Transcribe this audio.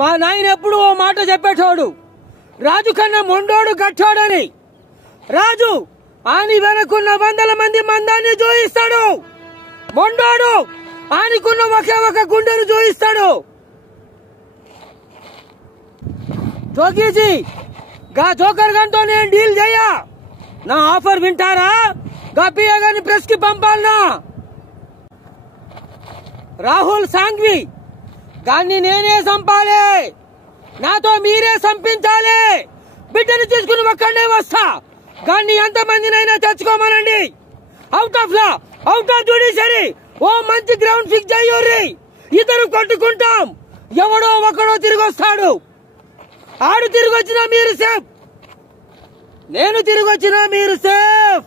మా నాయన ఎప్పుడు ఓ మాట చెప్పేటోడు, రాజు కన్నా మొండోడు గట్టోడని. రాజు ఆని వెనకున్న వందల మంది మందాన్ని జోయిస్తాడు, మొండోడు ఆనికున్న ఒకే ఒక గుండెను జోయిస్తాడు. జోగీజీ గా జోకర్ గంతో నేను డీల్ చెయ్యా. నా ఆఫర్ వింటారా? గా పియగాని ప్రెస్ కి పంపాలనా? రాహుల్ సాంఘ్వి గాన్ని నేనే చంపాలి, నాతో మీరే చంపించాలి. బిడ్డను తీసుకుని ఒక్కడే వస్తా. గాన్ని ఎంతమందినైనా తెచ్చుకోమనండి. Out of law, out of judiciary ఓ మంచి గ్రౌండ్ ఫిక్స్ అయ్యూరి. ఇద్దరు కొట్టుకుంటాం, ఎవడో ఒకడో తిరిగి వస్తాడు. ఆడు తిరిగి వచ్చినా మీరు సేఫ్, నేను తిరిగి వచ్చినా మీరు సేఫ్.